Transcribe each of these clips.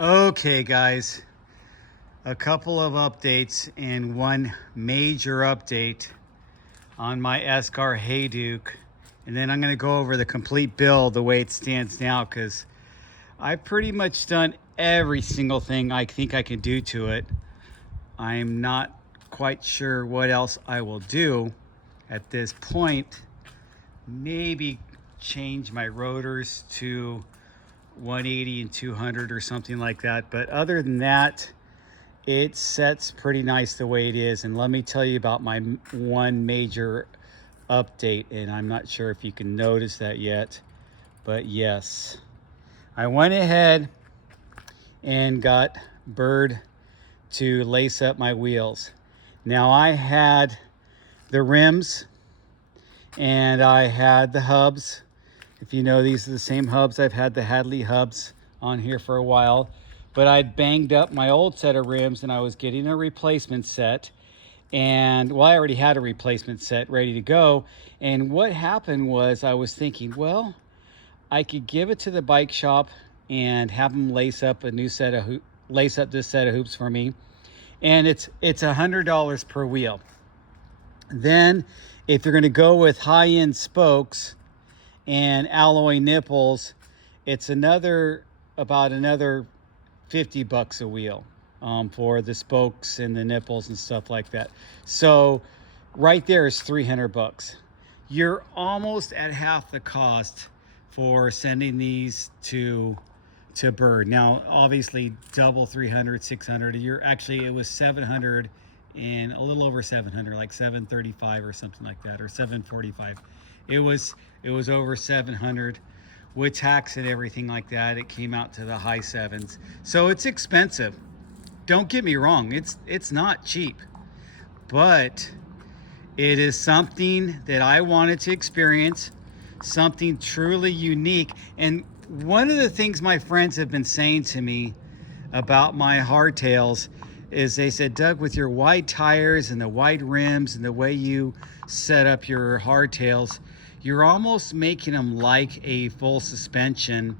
Okay, guys, a couple of updates and one major update on my Esker Hayduke. And then I'm going to go over the complete build the way it stands now because I've pretty much done every single thing I think I can do to it. I'm not quite sure what else I will do at this point. Maybe change my rotors to 180 and 200 or something like that. But other than that, it sets pretty nice the way it is. And let me tell you about my one major update. And I'm not sure if you can notice that yet, but yes, I went ahead and got Berd to lace up my wheels. Now I had the rims and I had the hubs. If you know, these are the same hubs. I've had the Hadley hubs on here for a while, but I'd banged up my old set of rims and I was getting a replacement set. And well, I already had a replacement set ready to go. And what happened was I was thinking, well, I could give it to the bike shop and have them lace up a new set of lace up this set of hoops for me. And it's $100 per wheel. Then if you're going to go with high-end spokes and alloy nipples, it's about another 50 bucks a wheel for the spokes and the nipples and stuff like that. So right there is 300 bucks. You're almost at half the cost for sending these to Berd. Now obviously double 300, 600. It was 700 and a little over 700, like 735 or something like that, or 745. It was over 700 with tax and everything like that. It came out to the high sevens. So it's expensive. Don't get me wrong, it's not cheap, but it is something that I wanted to experience, something truly unique. And one of the things my friends have been saying to me about my hardtails is they said, Doug, with your wide tires and the wide rims and the way you set up your hardtails, you're almost making them like a full suspension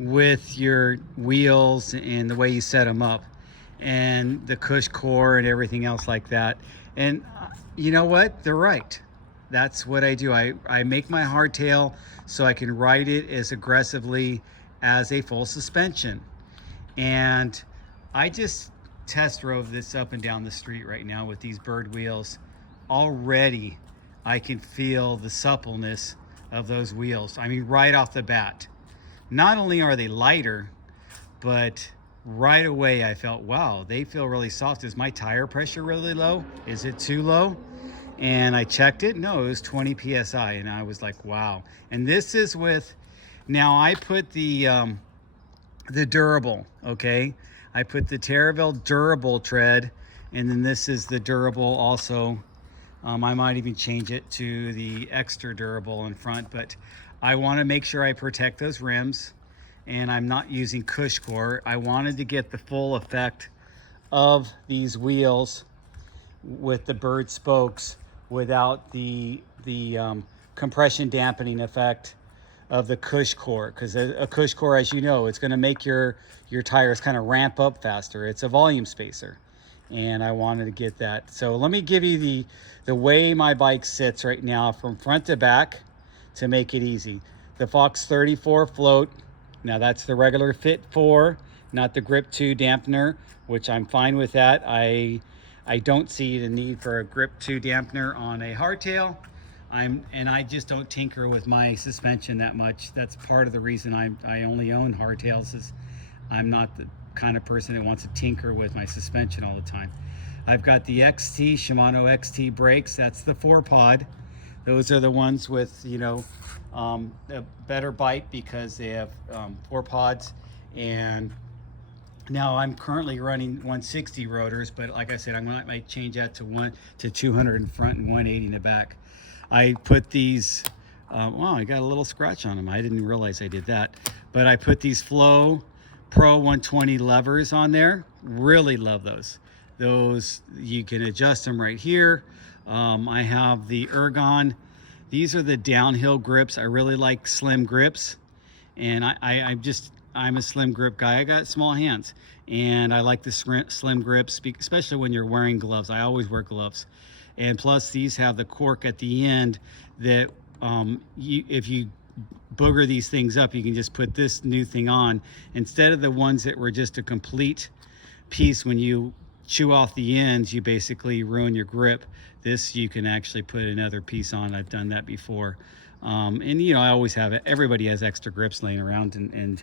with your wheels and the way you set them up and the cush core and everything else like that. And you know what? They're right. That's what I do. I make my hardtail so I can ride it as aggressively as a full suspension. And I just test drove this up and down the street right now with these Berd wheels. Already I can feel the suppleness of those wheels. I mean, right off the bat. Not only are they lighter, but right away I felt, wow, they feel really soft. Is my tire pressure really low? Is it too low? And I checked it. No, it was 20 psi, and I was like, wow. And this is with, now I put the durable, okay? I put the Terraville durable tread, and then this is the durable also. I might even change it to the extra durable in front, but I want to make sure I protect those rims, and I'm not using cush core. I wanted to get the full effect of these wheels with the Berd spokes without the compression dampening effect of the cush core, because a cush core, as you know, it's going to make your tires kind of ramp up faster. It's a volume spacer, and I wanted to get that. So let me give you the way my bike sits right now from front to back to make it easy. The Fox 34 float. Now that's the regular Fit 4, not the Grip 2 dampener, which I'm fine with that. I don't see the need for a Grip 2 dampener on a hardtail. I just don't tinker with my suspension that much. That's part of the reason I only own hardtails, is I'm not the kind of person that wants to tinker with my suspension all the time. I've got the Shimano XT brakes. That's the 4-pod. Those are the ones with, a better bite because they have 4 pods. And now I'm currently running 160 rotors, but like I said, I might change that to 200 in front and 180 in the back. I put these, wow, I got a little scratch on them. I didn't realize I did that. But I put these Flow Pro 120 levers on there. Really love those. Those, you can adjust them right here. I have the Ergon. These are the downhill grips. I really like slim grips. And I'm a slim grip guy. I got small hands, and I like the slim grips, especially when you're wearing gloves. I always wear gloves. And plus, these have the cork at the end that if you booger these things up, you can just put this new thing on instead of the ones that were just a complete piece. When you chew off the ends, you basically ruin your grip. This, you can actually put another piece on. I've done that before. And you know, I always have it. Everybody has extra grips laying around, and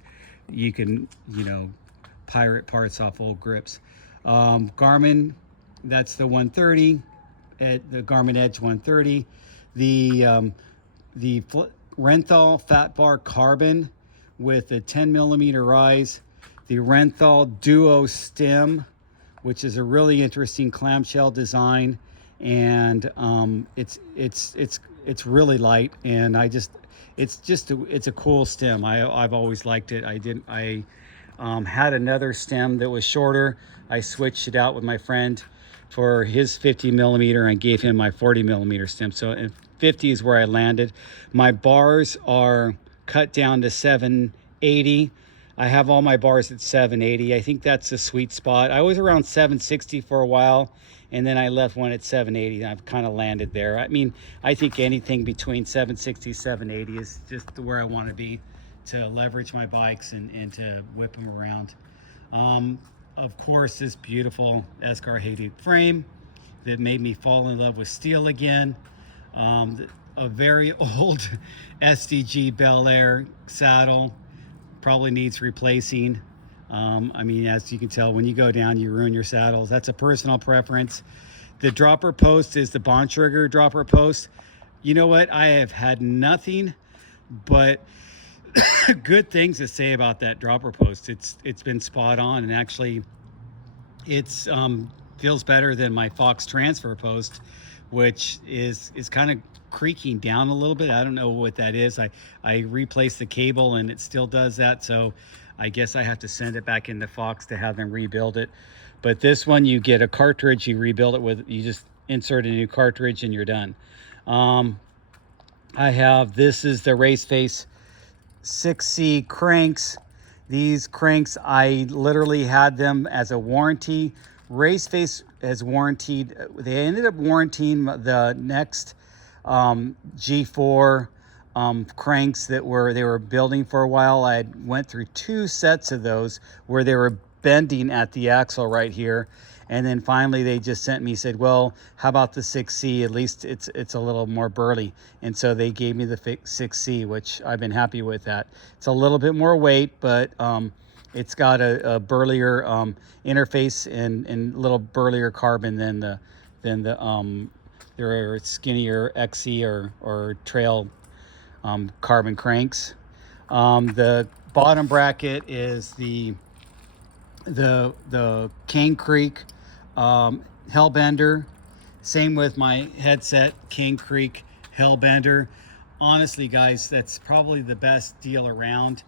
you can, you know, pirate parts off old grips. Garmin, that's the 130, at the Garmin Edge 130. The Renthal Fat Bar Carbon with a 10mm rise. The Renthal Duo Stem, which is a really interesting clamshell design, and it's really light, and it's a cool stem. I've always liked it. I had another stem that was shorter. I switched it out with my friend for his 50mm and gave him my 40mm stem. So 50 is where I landed. My bars are cut down to 780. I have all my bars at 780. I think that's a sweet spot. I was around 760 for a while, and then I left one at 780. I've kind of landed there. I mean, I think anything between 760, 780 is just where I want to be to leverage my bikes and to whip them around. Of course, this beautiful Esker Hayduke frame that made me fall in love with steel again. A very old SDG Bel Air saddle, probably needs replacing. I mean, as you can tell, when you go down, you ruin your saddles. That's a personal preference. The dropper post is the Bontrager dropper post. You know what? I have had nothing but good things to say about that dropper post. It's been spot on, and actually it's feels better than my Fox transfer post, which is kind of creaking down a little bit. I don't know what that is. I replaced the cable and it still does that, so I guess I have to send it back into Fox to have them rebuild it. But this one, you get a cartridge, you rebuild it with, you just insert a new cartridge and you're done. This is the Race Face 6C cranks. These cranks, I literally had them as a warranty. Race Face has warranted, they ended up warranting the next G4 cranks that they were building for a while. I went through 2 sets of those where they were bending at the axle right here, and then finally they just sent me, said, well, how about the 6C? At least it's a little more burly. And so they gave me the 6C, which I've been happy with that. It's a little bit more weight, but it's got a burlier interface and a little burlier carbon than their skinnier XC or trail carbon cranks. The bottom bracket is the Cane Creek Hellbender. Same with my headset, Cane Creek Hellbender. Honestly, guys, that's probably the best deal around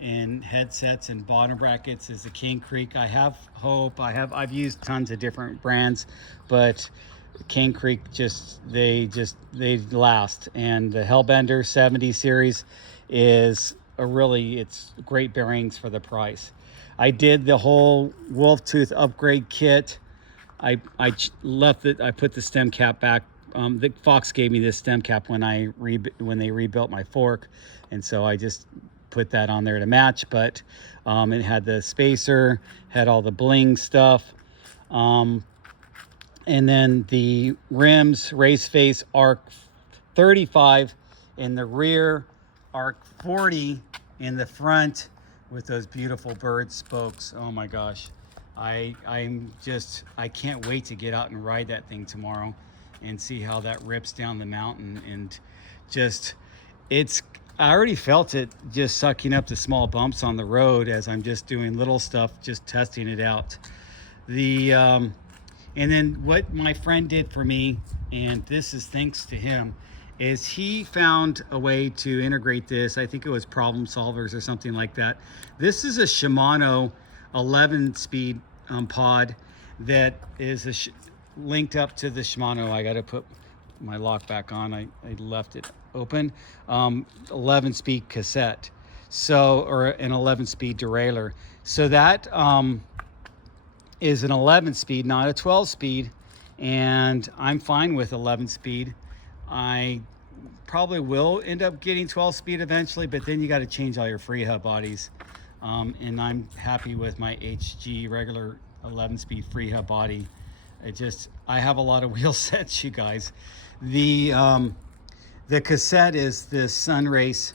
in headsets and bottom brackets is the Cane Creek. I have Hope. I've used tons of different brands, but Cane Creek they last. And the Hellbender 70 series is it's great bearings for the price. I did the whole wolf tooth upgrade kit. I left it. I put the stem cap back. The Fox gave me this stem cap when they rebuilt my fork, and so I just put that on there to match. But it had the spacer, had all the bling stuff, and then the rims, Race Face Arc 35 in the rear, Arc 40 in the front, with those beautiful Berd spokes. Oh my gosh, I can't wait to get out and ride that thing tomorrow and see how that rips down the mountain. And I already felt it just sucking up the small bumps on the road as I'm just doing little stuff, just testing it out. And then what my friend did for me, and this is thanks to him, is he found a way to integrate this. I think it was Problem Solvers or something like that. This is a Shimano 11-speed pod that is linked up to the Shimano. I got to put my lock back on. I left it open. 11-speed cassette. So, or an 11-speed derailleur. So that is an 11-speed, not a 12-speed, and I'm fine with 11-speed. I probably will end up getting 12-speed eventually, but then you got to change all your free hub bodies. And I'm happy with my HG regular 11-speed free hub body. I have a lot of wheel sets, you guys. The cassette is this Sunrace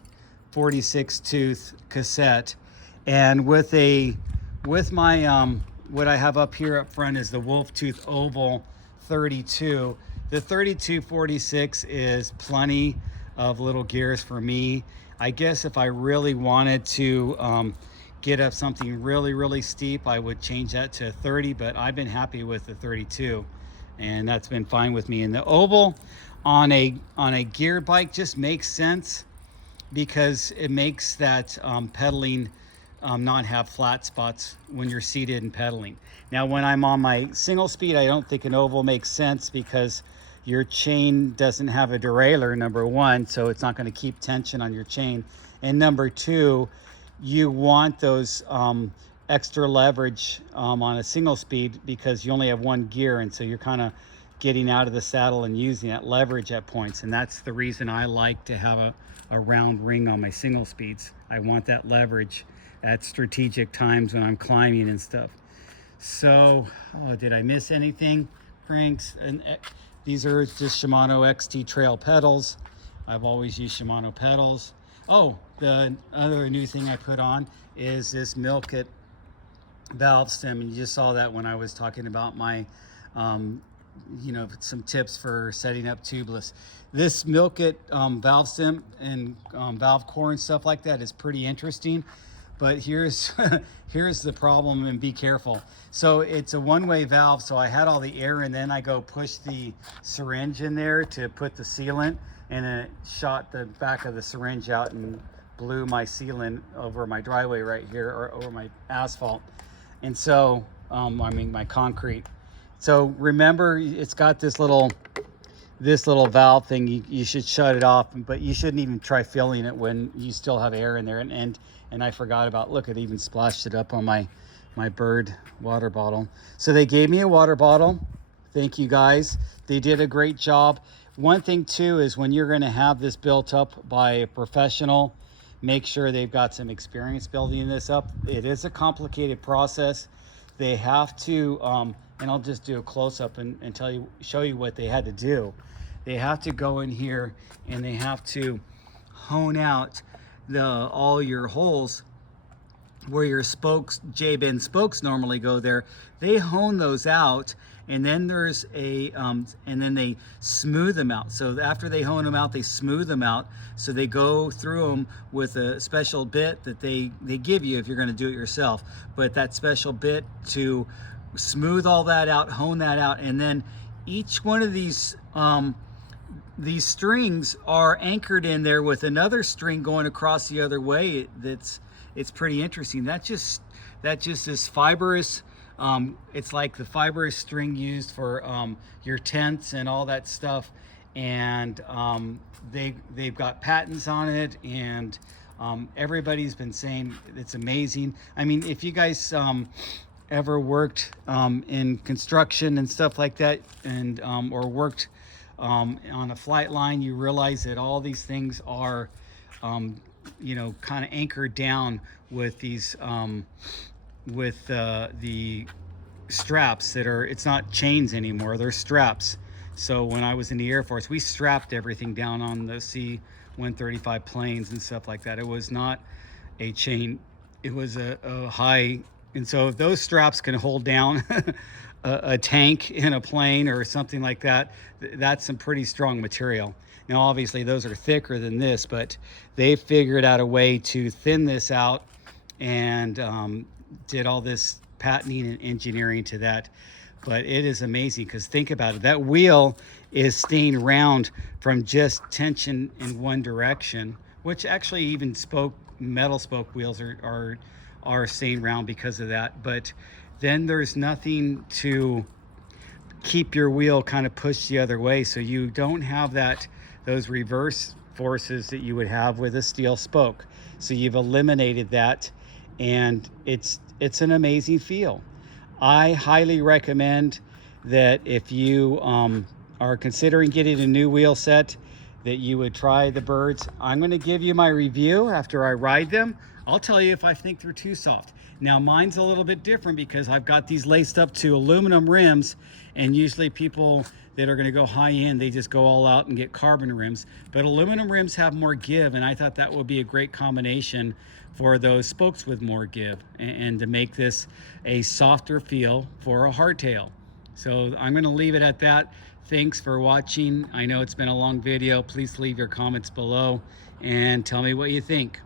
46 tooth cassette, and with my what I have up here up front is the Wolf Tooth Oval 32. The 3246 is plenty of little gears for me. I guess if I really wanted to get up something really steep, I would change that to 30, but I've been happy with the 32, and that's been fine with me. And the oval on a gear bike just makes sense because it makes that pedaling not have flat spots when you're seated and pedaling. Now, when I'm on my single speed, I don't think an oval makes sense because your chain doesn't have a derailleur, number one, so it's not going to keep tension on your chain. And number two, you want those extra leverage on a single speed because you only have one gear, and so you're kind of getting out of the saddle and using that leverage at points. And that's the reason I like to have a round ring on my single speeds. I want that leverage at strategic times when I'm climbing and stuff. So, did I miss anything? Cranks, and these are just Shimano XT Trail pedals. I've always used Shimano pedals. Oh, the other new thing I put on is this Milkit valve stem, and you just saw that when I was talking about my some tips for setting up tubeless. This Milkit valve stem and valve core and stuff like that is pretty interesting, but here's here's the problem, and be careful. So it's a one-way valve, so I had all the air, and then I go push the syringe in there to put the sealant, and it shot the back of the syringe out and blew my sealant over my driveway right here, or over my asphalt. And so my concrete. So remember, it's got this little valve thing. You should shut it off, but you shouldn't even try filling it when you still have air in there. And I forgot about, look, it even splashed it up on my Berd water bottle. So they gave me a water bottle. Thank you guys. They did a great job. One thing too is when you're going to have this built up by a professional, make sure they've got some experience building this up. It is a complicated process. They have to, and I'll just do a close-up and show you what they had to do. They have to go in here and they have to hone out all your holes where your spokes, J-bend spokes normally go there. They hone those out, and then there's and then they smooth them out. So after they hone them out, they smooth them out. So they go through them with a special bit that they give you if you're going to do it yourself. But that special bit to smooth all that out, hone that out, and then each one of these strings are anchored in there with another string going across the other way. It's pretty interesting. That just is fibrous. It's like the fibrous string used for your tents and all that stuff. And they've got patents on it, and everybody's been saying it's amazing. I mean, if you guys ever worked in construction and stuff like that, and or worked on a flight line, you realize that all these things are kind of anchored down with these with the straps that are, it's not chains anymore, they're straps. So when I was in the Air Force, we strapped everything down on the C-135 planes and stuff like that. It was not a chain, it was a high. And so if those straps can hold down a tank in a plane or something like that, that's some pretty strong material. Now, obviously, those are thicker than this, but they figured out a way to thin this out and did all this patenting and engineering to that. But it is amazing, because think about it. That wheel is staying round from just tension in one direction, which actually even metal spoke wheels are staying round because of that. But then there's nothing to keep your wheel kind of pushed the other way, so you don't have those reverse forces that you would have with a steel spoke. So you've eliminated that, and it's an amazing feel. I highly recommend that if you are considering getting a new wheel set, that you would try the Berds. I'm going to give you my review after I ride them. I'll tell you if I think they're too soft. Now mine's a little bit different because I've got these laced up to aluminum rims, and usually people that are going to go high end, they just go all out and get carbon rims. But aluminum rims have more give, and I thought that would be a great combination for those spokes with more give, and to make this a softer feel for a hardtail. So I'm going to leave it at that. Thanks for watching. I know it's been a long video. Please leave your comments below and tell me what you think.